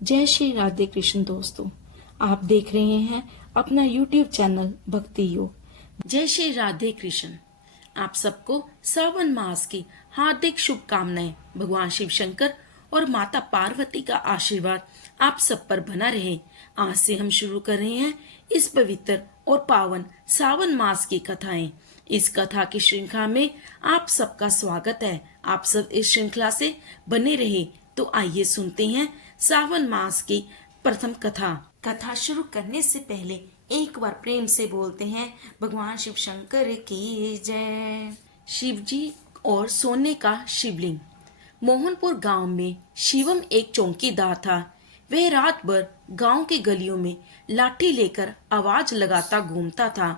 जय श्री राधे कृष्ण दोस्तों, आप देख रहे हैं अपना YouTube चैनल भक्ति योग। जय श्री राधे कृष्ण। आप सबको सावन मास की हार्दिक शुभकामनाएं। भगवान शिव शंकर और माता पार्वती का आशीर्वाद आप सब पर बना रहे। आज से हम शुरू कर रहे हैं इस पवित्र और पावन सावन मास की कथाएं। इस कथा की श्रृंखला में आप सबका स्वागत है। आप सब इस श्रृंखला से बने रहे। तो आइए सुनते हैं सावन मास की प्रथम कथा। कथा शुरू करने से पहले एक बार प्रेम से बोलते हैं भगवान शिव शंकर की जय। शिव जी और सोने का शिवलिंग। मोहनपुर गांव में शिवम एक चौकीदार था। वह रात भर गांव के गलियों में लाठी लेकर आवाज लगाता घूमता था।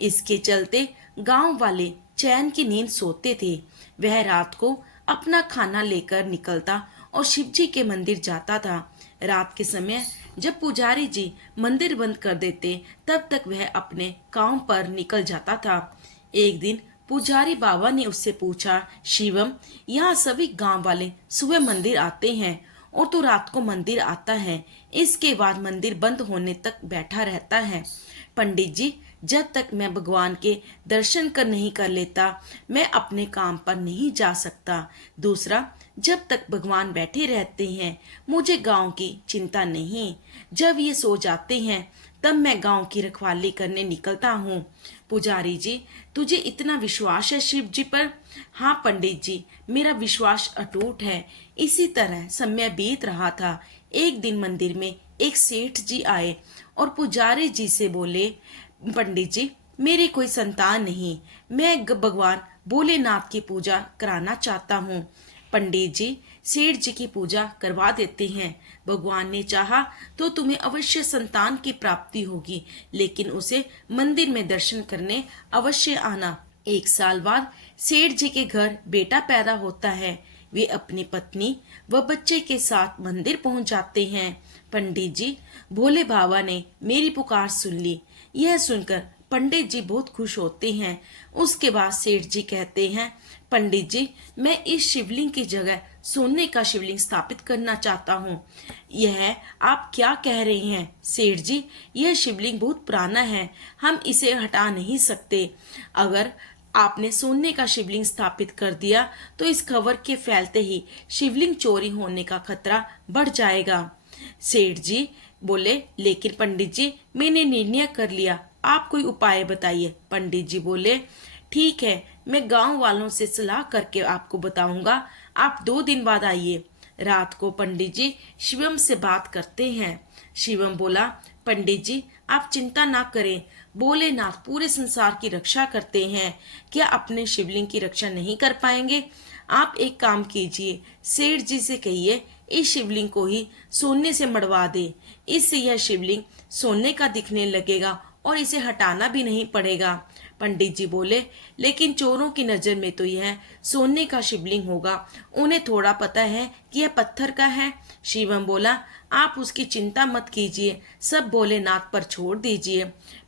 इसके चलते गांव वाले चैन की नींद सोते थे। वह रात को अपना खाना लेकर निकलता और शिव जी के मंदिर जाता था। रात के समय जब पुजारी जी मंदिर बंद कर देते तब तक वह अपने काम पर निकल जाता था। एक दिन पुजारी बाबा ने उससे पूछा, शिवम, यहाँ सभी गांव वाले सुबह मंदिर आते हैं और तू रात को मंदिर आता है, इसके बाद मंदिर बंद होने तक बैठा रहता है। पंडित जी, जब तक मैं भगवान के दर्शन कर नहीं कर लेता मैं अपने काम पर नहीं जा सकता। दूसरा, जब तक भगवान बैठे रहते हैं मुझे गांव की चिंता नहीं। जब ये सो जाते हैं तब मैं गांव की रखवाली करने निकलता हूँ। पुजारी जी, तुझे इतना विश्वास है शिव जी पर? हाँ पंडित जी, मेरा विश्वास अटूट है। इसी तरह समय बीत रहा था। एक दिन मंदिर में एक सेठ जी आए और पुजारी जी से बोले, पंडित जी, मेरी कोई संतान नहीं, मैं भगवान भोलेनाथ की पूजा कराना चाहता हूँ। पंडित जी, सेठ जी की पूजा करवा देते हैं। भगवान ने चाहा तो तुम्हें अवश्य संतान की प्राप्ति होगी, लेकिन उसे मंदिर में दर्शन करने अवश्य आना। 1 साल बाद सेठ जी के घर बेटा पैदा होता है। वे अपनी पत्नी व बच्चे के साथ मंदिर पहुंच जाते हैं। पंडित जी, भोले बाबा ने मेरी पुकार सुन ली। यह सुनकर पंडित जी बहुत खुश होते हैं। उसके बाद सेठ जी कहते हैं, पंडित जी, मैं इस शिवलिंग की जगह सोने का शिवलिंग स्थापित करना चाहता हूँ। यह आप क्या कह रहे हैं सेठ जी? यह शिवलिंग बहुत पुराना है, हम इसे हटा नहीं सकते। अगर आपने सोने का शिवलिंग स्थापित कर दिया तो इस खबर के फैलते ही शिवलिंग चोरी होने का खतरा बढ़ जाएगा। सेठ जी बोले, लेकिन पंडित जी, मैंने निर्णय कर लिया, आप कोई उपाय बताइए। पंडित जी बोले, ठीक है, मैं गांव वालों से सलाह करके आपको बताऊंगा। आप 2 दिन बाद आइए। रात को पंडित जी शिवम से बात करते हैं। शिवम बोला, पंडित जी, आप चिंता ना करें, भोलेनाथ पूरे संसार की रक्षा करते हैं, क्या अपने शिवलिंग की रक्षा नहीं कर पाएंगे? आप एक काम कीजिए, सेठ जी से कहिए इस शिवलिंग को ही सोने से मड़वा दे। इससे यह शिवलिंग सोने का दिखने लगेगा और इसे हटाना भी नहीं पड़ेगा। पंडित जी बोले, लेकिन चोरों की नजर में तो यह सोने का शिवलिंग होगा, उन्हें थोड़ा पता है कि यह पत्थर का है। शिवम बोला, आप उसकी चिंता मत कीजिए, सब भोलेनाथ पर छोड़ दीजिए।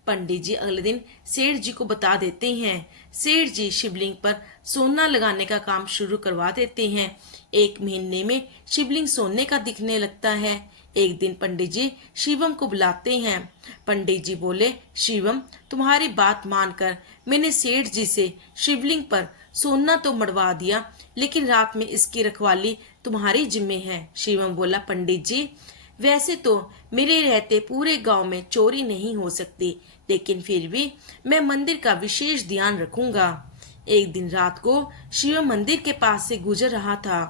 पंडित जी अगले दिन सेठ जी को बता देते हैं। सेठ जी शिवलिंग पर सोना लगाने का काम शुरू करवा देते हैं। 1 महीने में शिवलिंग सोने का दिखने लगता है। एक दिन पंडित जी शिवम को बुलाते हैं। पंडित जी बोले, शिवम, तुम्हारी बात मानकर मैंने सेठ जी से शिवलिंग पर सोना तो मड़वा दिया, लेकिन रात में इसकी रखवाली तुम्हारी जिम्मे है। शिवम बोला, पंडित जी, वैसे तो मेरे रहते पूरे गांव में चोरी नहीं हो सकती, लेकिन फिर भी मैं मंदिर का विशेष ध्यान रखूंगा। एक दिन रात को शिवम मंदिर के पास से गुजर रहा था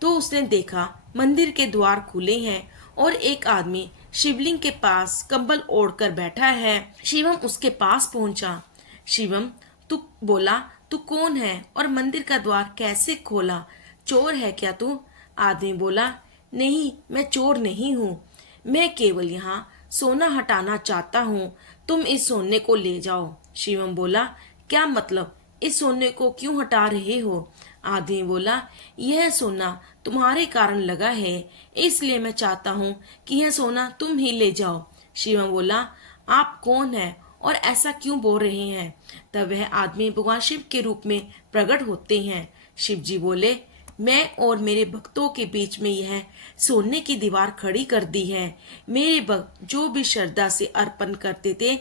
तो उसने देखा मंदिर के द्वार खुले हैं और एक आदमी शिवलिंग के पास कंबल ओढ़कर बैठा है। शिवम उसके पास पहुंचा। शिवम तू बोला, तू कौन है और मंदिर का द्वार कैसे खोला? चोर है क्या तू? आदमी बोला, नहीं, मैं चोर नहीं हूँ, मैं केवल यहाँ सोना हटाना चाहता हूँ, तुम इस सोने को ले जाओ। शिवम बोला, क्या मतलब, इस सोने को क्यों हटा रहे हो? आदमी बोला, यह सोना तुम्हारे कारण लगा है, इसलिए मैं चाहता हूँ कि यह सोना तुम ही ले जाओ। शिवम बोला, आप कौन है और ऐसा क्यों बोल रहे हैं? तब वह आदमी भगवान शिव के रूप में प्रकट होते हैं। शिव जी बोले, मैं और मेरे भक्तों के बीच में यह सोने की दीवार खड़ी कर दी है। मेरे भक्त जो भी श्रद्धा से अर्पण करते थे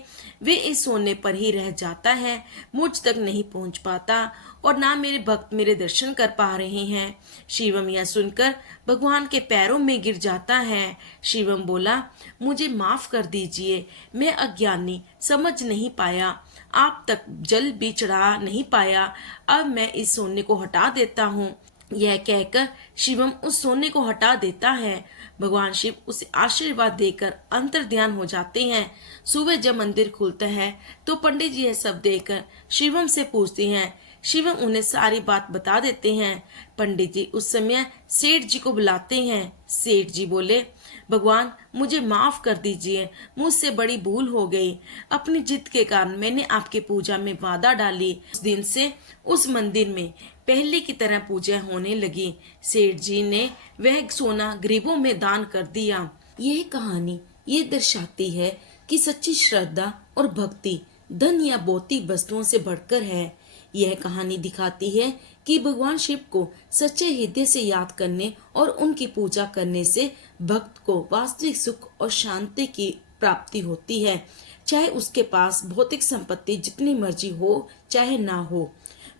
वे इस सोने पर ही रह जाता है, मुझ तक नहीं पहुंच पाता और ना मेरे भक्त मेरे दर्शन कर पा रहे हैं। शिवम यह सुनकर भगवान के पैरों में गिर जाता है। शिवम बोला, मुझे माफ कर दीजिए, मैं अज्ञानी समझ नहीं पाया, आप तक जल भी चढ़ा नहीं पाया। अब मैं इस सोने को हटा देता हूँ। यह कहकर शिवम उस सोने को हटा देता है। भगवान शिव उसे आशीर्वाद देकर अंतर ध्यान हो जाते हैं। सुबह जब मंदिर खुलता है तो पंडित जी यह सब देखकर शिवम से पूछते हैं। शिवम उन्हें सारी बात बता देते हैं। पंडित जी उस समय सेठ जी को बुलाते हैं। सेठ जी बोले, भगवान मुझे माफ कर दीजिए, मुझसे बड़ी भूल हो गई। अपनी जिद के कारण मैंने आपके पूजा में बाधा डाली। उस दिन से उस मंदिर में पहले की तरह पूजा होने लगी। सेठ जी ने वह सोना गरीबों में दान कर दिया। यह कहानी ये दर्शाती है कि सच्ची श्रद्धा और भक्ति धन या भौतिक वस्तुओं से बढ़कर है। यह कहानी दिखाती है कि भगवान शिव को सच्चे हृदय से याद करने और उनकी पूजा करने से भक्त को वास्तविक सुख और शांति की प्राप्ति होती है, चाहे उसके पास भौतिक संपत्ति जितनी मर्जी हो चाहे ना हो।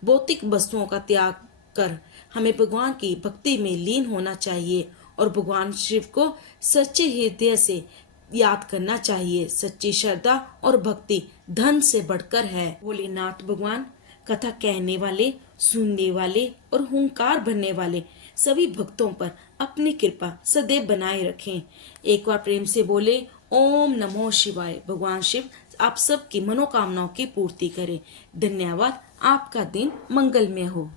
भौतिक वस्तुओं का त्याग कर हमें भगवान की भक्ति में लीन होना चाहिए और भगवान शिव को सच्चे हृदय से याद करना चाहिए। सच्ची श्रद्धा और भक्ति धन से बढ़कर है। भोलेनाथ भगवान कथा कहने वाले, सुनने वाले और हुंकार भरने वाले सभी भक्तों पर अपनी कृपा सदैव बनाए रखें। एक बार प्रेम से बोले, ओम नमो शिवाय। भगवान शिव आप सबकी मनोकामनाओं की पूर्ति करें। धन्यवाद। आपका दिन मंगलमय हो।